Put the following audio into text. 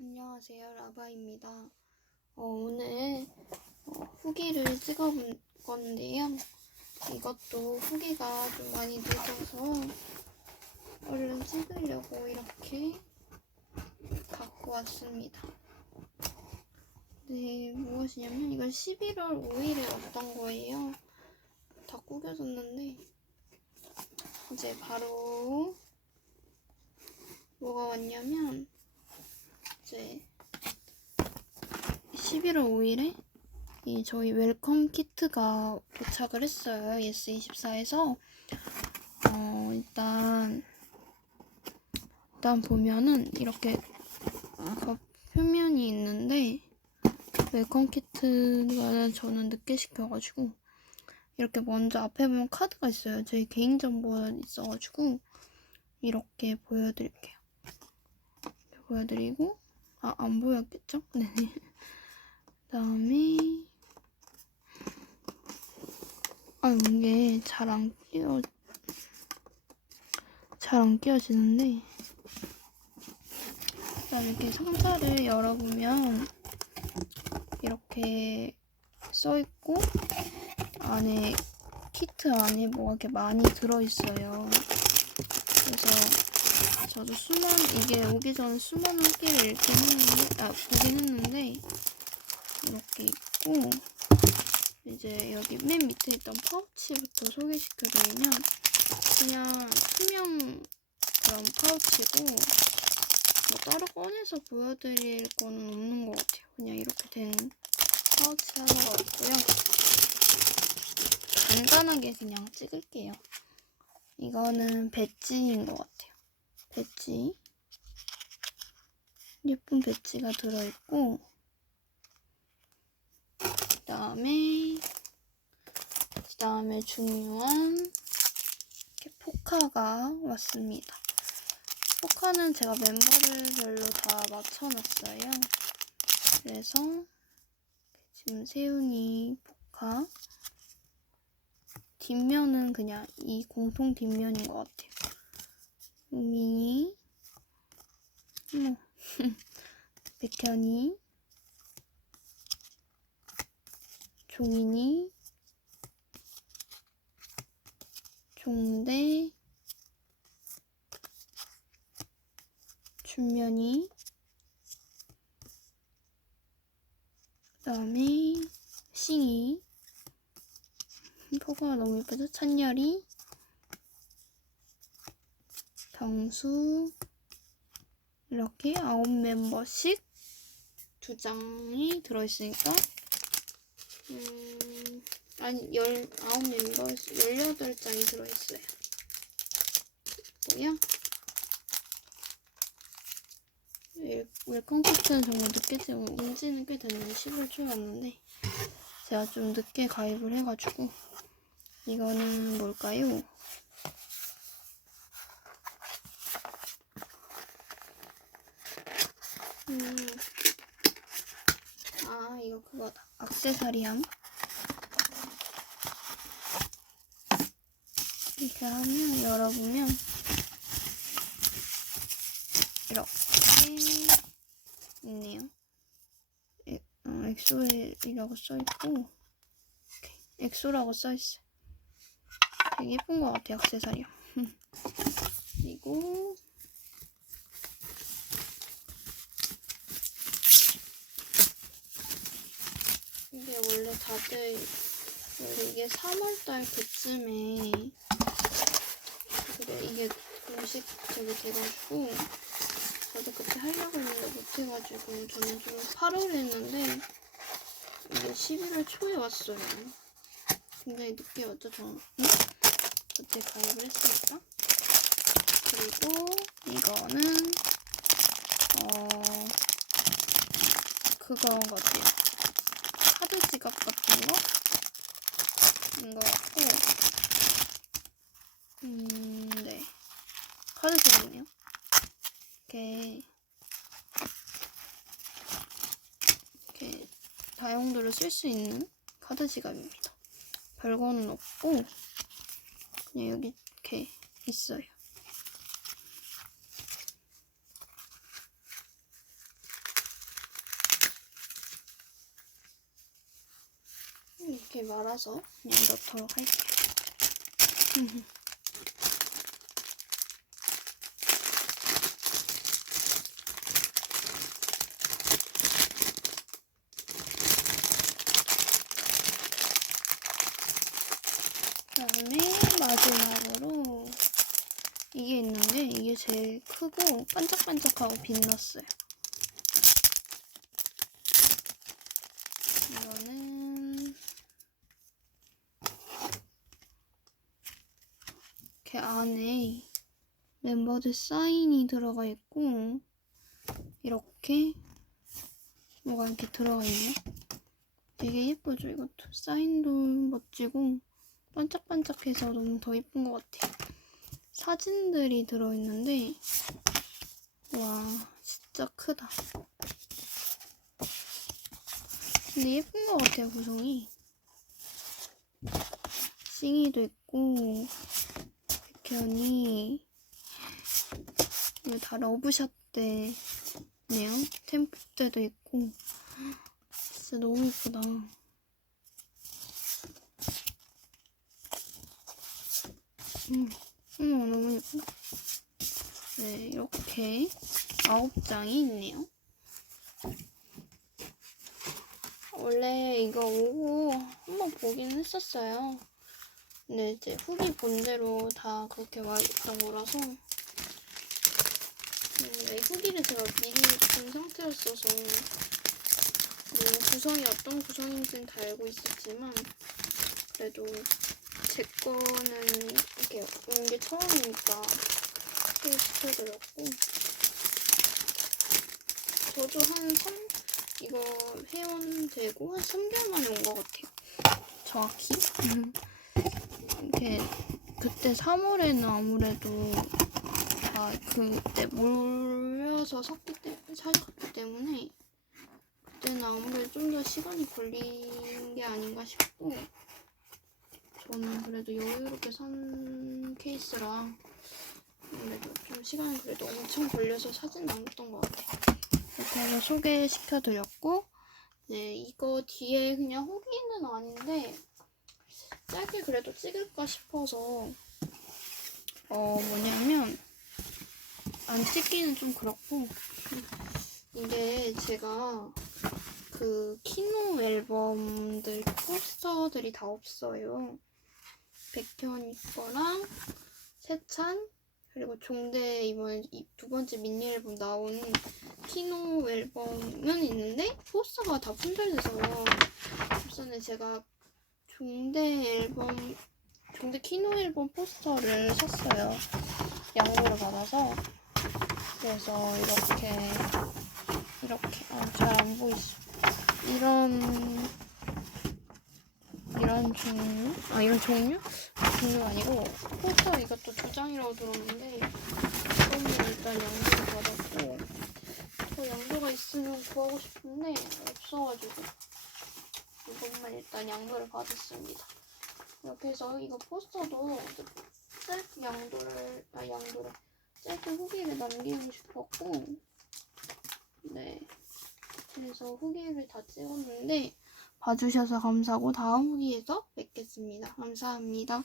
안녕하세요. 라바입니다. 어, 오늘 어, 후기를 찍어볼 건데요. 이것도 후기가 좀 많이 늦어서 얼른 찍으려고 이렇게 갖고 왔습니다. 네, 무엇이냐면 이걸 11월 5일에 왔던 거예요. 다 구겨졌는데 이제 바로 뭐가 왔냐면 이제 11월 5일에 이 저희 웰컴 키트가 도착을 했어요. 예스24에서 어, 일단 일단 보면은 이렇게 겉 표면이 있는데 웰컴 키트가 저는 늦게 시켜가지고 이렇게 먼저 앞에 보면 카드가 있어요. 제 개인정보가 있어가지고 이렇게 보여드릴게요. 보여드리고 아, 안 보였겠죠? 네. 그다음에 아, 이게 잘 안 끼워 잘 안 끼워지는데 그다음 이렇게 상자를 열어보면 이렇게 써 있고 안에 키트 안에 뭐가 이렇게 많이 들어 있어요. 그래서 저도 수많 이게 오기 전에 수많은 끼를 읽긴 했는데 아 보긴 했는데 이렇게 있고 이제 여기 맨 밑에 있던 파우치부터 소개시켜드리면 그냥 투명 그런 파우치고 뭐 따로 꺼내서 보여드릴 거는 없는 것 같아요. 그냥 이렇게 된 파우치 하나가 있고요. 간단하게 그냥 찍을게요. 이거는 배지인 것 같아요. 배지. 예쁜 배지가 들어있고, 그 다음에, 그 다음에 중요한 포카가 왔습니다. 포카는 제가 멤버들별로 다 맞춰놨어요. 그래서 지금 세훈이 포카 뒷면은 그냥 이 공통 뒷면인 것 같아요. 우민이, 어머, 백현이, 종인이, 종대, 준면이, 그 다음에 싱이, 포가 너무 예쁘죠? 찬열이, 병수, 이렇게 아홉 멤버씩 두 장이 들어있으니까, 음, 아니, 열, 아홉 멤버, 열여덟 장이 들어있어요. 뭐야? 웰- 웰컴 키트는 정말 늦게 지금 인지는 꽤 됐는데 10월 초에 왔는데 제가 좀 늦게 가입을 해가지고 이거는 뭘까요? 음, 아 이거 그거다 악세사리함 이렇게 하면 열어보면 이렇게 있네요. 에, 어, 엑소이라고 써있고 엑소라고 써있어요. 되게 예쁜 것 같아요, 액세서리요. 그리고 이게 원래 다들 원래 이게 3월달 그쯤에 그래 이게 공식 저기 돼가지고 저도 그때 하려고 했는데 못해가지고 저는 좀 8월에 했는데 이게 11월 초에 왔어요. 굉장히 늦게 왔죠, 저는. 응? 그때 가입을 했으니까. 그리고 이거는 어 그거 같아요. 지갑 같은 거? 인것 같고 음, 네. 카드 지갑이네요. 이렇게 이렇게 다용도로 쓸수 있는 카드 지갑입니다. 별거는 없고 그냥 여기 이렇게 있어요. 이렇게 말아서 그냥 넣도록 할게요. 그다음에 마지막으로 이게 있는데 이게 제일 크고 반짝반짝하고 빛났어요. 이거는 이렇게 안에 멤버들 사인이 들어가 있고 이렇게 뭐가 이렇게 들어가 있네요. 되게 예쁘죠 이것도 사인도 멋지고 반짝반짝해서 너무 더 예쁜 것 같아요. 사진들이 들어있는데 와 진짜 크다. 근데 예쁜 것 같아요 구성이. 싱이도 있고 이거 다 러브샷 때네요. 템포 때도 있고 진짜 너무 예쁘다. 음, 어머 너무 예쁘다. 네 이렇게 아홉 장이 있네요. 원래 이거 오고 한번 보긴 했었어요. 근데 이제 후기 본대로 다 그렇게 와 있던 거라서 음, 네, 후기를 제가 미리 본 상태였어서 뭐 구성이 어떤 구성인지는 다 알고 있었지만 그래도 제 거는 이렇게 온 게 처음이니까 소개 시켜드렸고 저도 한 3, 이거 회원되고 한 3개월 만에 온 것 같아요. 정확히. 이렇게 그때 3월에는 아무래도 다 그때 몰려서 샀기 때문에 사셨기 때문에 그때는 아무래도 좀 더 시간이 걸린 게 아닌가 싶고 저는 그래도 여유롭게 산 케이스라 아무래도 좀 시간이 그래도 엄청 걸려서 사진 남겼던 것 같아요. 이렇게 해서 소개시켜드렸고 네 이거 뒤에 그냥 후기는 아닌데 짧게 그래도 찍을까 싶어서 어 뭐냐면 안 찍기는 좀 그렇고 이게 제가 그 키노 앨범들 포스터들이 다 없어요. 백현이 거랑 세찬 그리고 종대 이번에 이- 두 번째 미니 앨범 나온 키노 앨범은 있는데 포스터가 다 품절돼서 우선은 제가 종대 앨범 종대 키노 앨범 포스터를 샀어요. 양도를 받아서. 그래서 이렇게 이렇게. 아, 잘 안 보이시 이런 이런 종류? 아 이런 종류? 종류 아니고 포스터 이것도 두 장이라고 들었는데 이거는 일단 양도를 받았고 저 양도가 있으면 구하고 싶은데 없어가지고 이것만 일단 양도를 받았습니다. 이렇게 해서 이거 포스터도 짧게 양도를 아 양도를 짧게 후기를 남기고 싶었고 네 그래서 후기를 다 찍었는데 봐주셔서 감사하고 다음 후기에서 뵙겠습니다. 감사합니다.